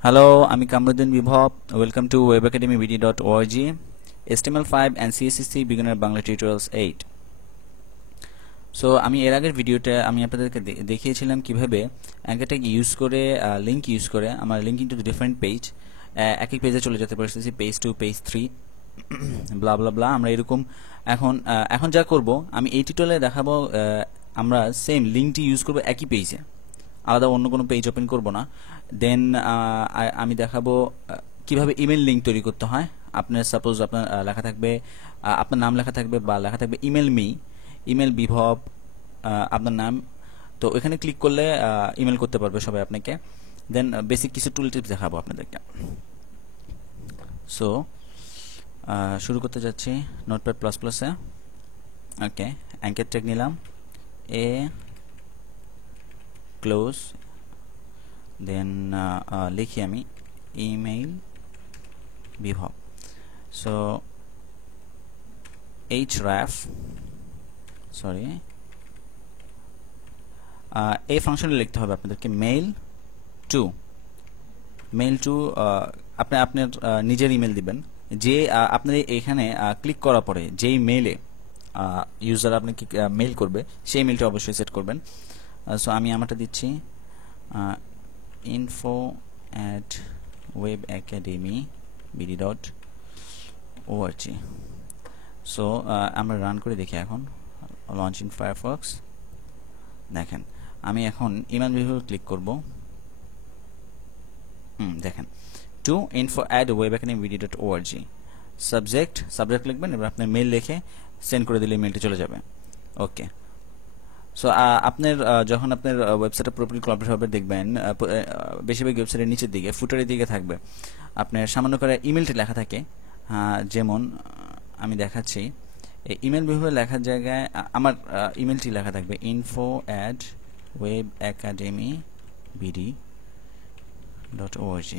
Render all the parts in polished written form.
Hello, I'm Kamruddin Vibhav. Welcome to webacademybd.org. HTML5 and CSS beginner Bangla tutorials 8. So আমি এর আগের ভিডিওতে আমি আপনাদেরকে দেখিয়েছিলাম কিভাবে অ্যাঙ্কারট্যাগ ইউজ করে লিংক ইউজ করে আমার লিংকিং টু ডিফারেন্ট পেজ এক এক পেজে চলে যেতে পারতেছি পেজ 2 পেজ 3 ব্লা ব্লা ব্লা আমরা এরকম এখন যা করব আমি এই টিউটোরিয়ালে দেখাবো আমরা সেম লিংকটি ইউজ করব একই পেজে আলাদা অন্য কোনো পেজ ওপেন করব না দেন আমি দেখাবো কিভাবে ইমেল লিংক তৈরি করতে হয় আপনার সাপোজ আপনার লেখা থাকবে আপনার নাম লেখা থাকবে বা লেখা থাকবে ইমেল বিভব আপনার নাম তো এখানে ক্লিক করলে ইমেল করতে পারবে সবাই আপনাকে দেন বেসিক কিছু টুল টিপস দেখাবো আপনাদেরকে সো শুরু করতে যাচ্ছি নোটপ্যাড প্লাস প্লাসে ওকে অ্যাঙ্কার ট্যাগ নিলাম এ ক্লোজ দেন লিখি আমি ইমেইল বিভব সো href সরি এই ফাংশনে লিখতে হবে আপনাদেরকে মেইল টু আপনি আপনার নিজের ইমেল দিবেন যে আপনার এখানে ক্লিক করার পরে যেই মেইলে ইউজার আপনাকে মেইল করবে সেই মেইলটা অবশ্যই সেট করবেন সো আমি আমারটা দিচ্ছি info@webacademybd.org সো আমরা রান করে দেখি এখন লঞ্চ ইন ফায়ারফক্স দেখেন আমি এখন ইমেল বিভাগে ক্লিক করব দেখেন টু info@webacademybd.org সাবজেক্ট লিখবেন এবার আপনার মেইল লিখে সেন্ড করে দিলে মেইলটি চলে যাবে ওকে সো আপনার যখন আপনার ওয়েবসাইটে পুরোপুরি কমপ্লিট হবে দেখবেন বেশিরভাগ ওয়েবসাইটের নিচের দিকে ফুটারের দিকে থাকবে আপনার সামান্য করে ইমেলটি লেখা থাকে যেমন আমি দেখাচ্ছি এই ইমেল বিভাগে লেখার জায়গায় আমার ইমেলটি লেখা থাকবে info@webacademybd.org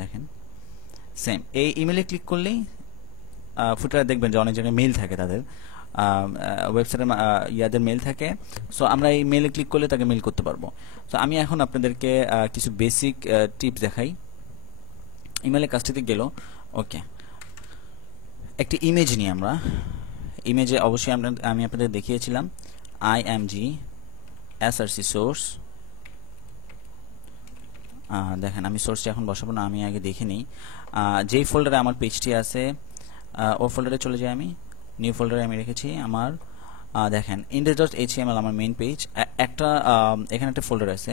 দেখেন সেম এই ইমেলে ক্লিক করলেই ফুটারে দেখবেন যে অনেক জায়গায় মেইল থাকে তাদের ওয়েবসাইটে ইয়াদের মেইল থাকে সো আমরা এই মেইলে ক্লিক করলে তাকে মেইল করতে পারবো সো আমি এখন আপনাদেরকে কিছু বেসিক টিপস দেখাই ইমেলের কাজটিতে গেল ওকে একটি ইমেজ নিয়ে আমরা ইমেজে অবশ্যই আমি আপনাদের দেখিয়েছিলাম img src সোর্স দেখেন আমি সোর্সটি এখন বসাবো না আমি আগে দেখে নিই যেই ফোল্ডারে আমার পেজটি আছে ও ফোল্ডারে চলে যাই আমি নিউ ফোল্ডারে আমি রেখেছি আমার দেখেন index.html আমার মেইন পেজ একটা এখানে একটা ফোল্ডার আছে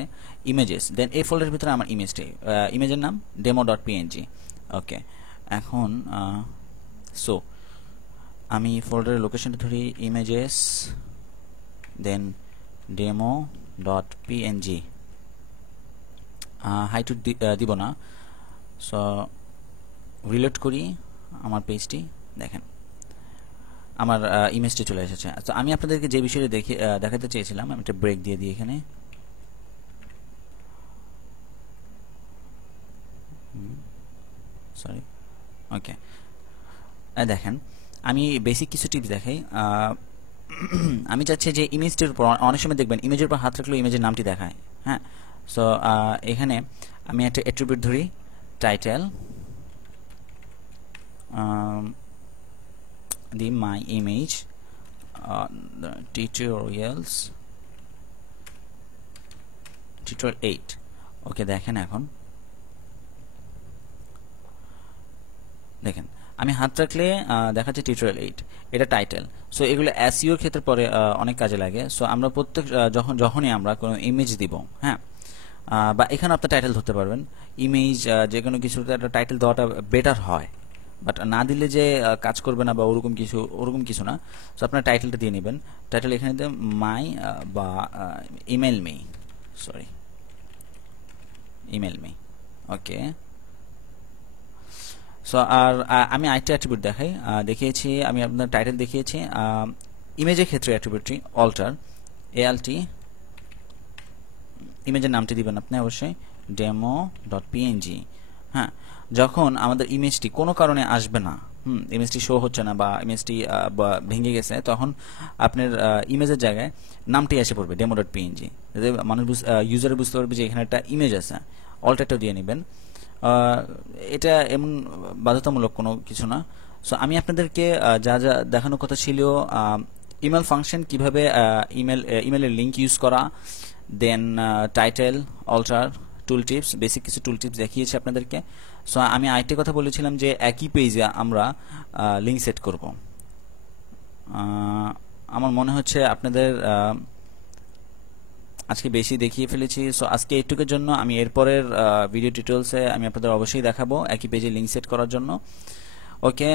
ইমেজেস দেন এই ফোল্ডারের ভিতরে আমার ইমেজের নাম demo.png ওকে এখন সো আমি ফোল্ডারের লোকেশনটা ধরি ইমেজেস দেন demo.png হাইট দিব না সো রিলোড করি আমার পেজটি দেখেন আমার ইমেজটি চলে এসেছে তো আমি আপনাদেরকে যে বিষয়টা দেখাতে চেয়েছিলাম আমি একটা ব্রেক দিয়ে দিই এখানে সরি ওকে দেখেন আমি বেসিক কিছু টিপস দেখাই আমি চাচ্ছি যে ইমেজটির উপর অনেক সময় দেখবেন ইমেজের উপর হাত রাখলেও ইমেজের নামটি দেখায় হ্যাঁ সো এখানে আমি একটা অ্যাট্রিবিউট ধরি title the my image tutorial 8 ওকে দেখেন এখন দেখেন আমি হাত রাখলে দেখাচ্ছে টিউটোরিয়াল 8 এটা টাইটেল সো এগুলো এসইও ক্ষেত্রে পরে অনেক কাজে লাগে সো আমরা প্রত্যেক যখনই আমরা কোনো ইমেজ দিব হ্যাঁ বা এখানে আপনি টাইটেল ধরতে পারবেন ইমেজ যে কোনো কিছুতে একটা টাইটেল দেওয়াটা বেটার হয় বাট না দিলে যে কাজ করবে না বা ওরকম কিছু না সো আপনার টাইটেলটা দিয়ে নেবেন টাইটেল এখানে দিয়ে মাই বা ইমেল মি ওকে সো আর আমি আরেকটা অ্যাট্রিবিউট দেখিয়েছি আমি আপনার টাইটেল দেখিয়েছি ইমেজের ক্ষেত্রে অ্যাট্রিবিউটটি alt ইমেজের নামটি দিবেন আপনি অবশ্যই demo.png হ্যাঁ যখন আমাদের ইমেজটি কোনো কারণে আসবে না ইমেজটি শো হচ্ছে না বা ইমেজটি ভেঙে গেছে, তখন আপনার ইমেজের জায়গায় নামটি এসে পড়বে demo.png, যাতে মানুষ ইউজার বুঝতে পারবে যে এখানে একটা ইমেজ আছে। অল্টারটাও দিয়ে নেবেন। এটা এমন বাধ্যতামূলক কোনো কিছু না। সো আমি আপনাদেরকে যা যা দেখানোর কথা ছিল, ইমেল ফাংশন কিভাবে ইমেলের লিঙ্ক ইউজ করা, দেন টাইটেল, অল্টার, টুল টিপস, বেসিক কিছু টুল টিপস দেখিয়েছি আপনাদেরকে। সো আমি আরেকটি কথা বলেছিলাম যে একই পেজে আমরা লিঙ্ক সেট করব। আমার মনে হচ্ছে আপনাদের আজকে বেশি দেখিয়ে ফেলেছি। সো আজকে এইটুকুর জন্য, আমি এরপরের ভিডিও টিউটোরিয়ালসে আমি আপনাদের অবশ্যই দেখাবো একই পেজে লিঙ্ক সেট করার জন্য। Okay,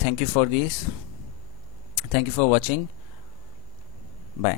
thank you for this, thank you for watching, by.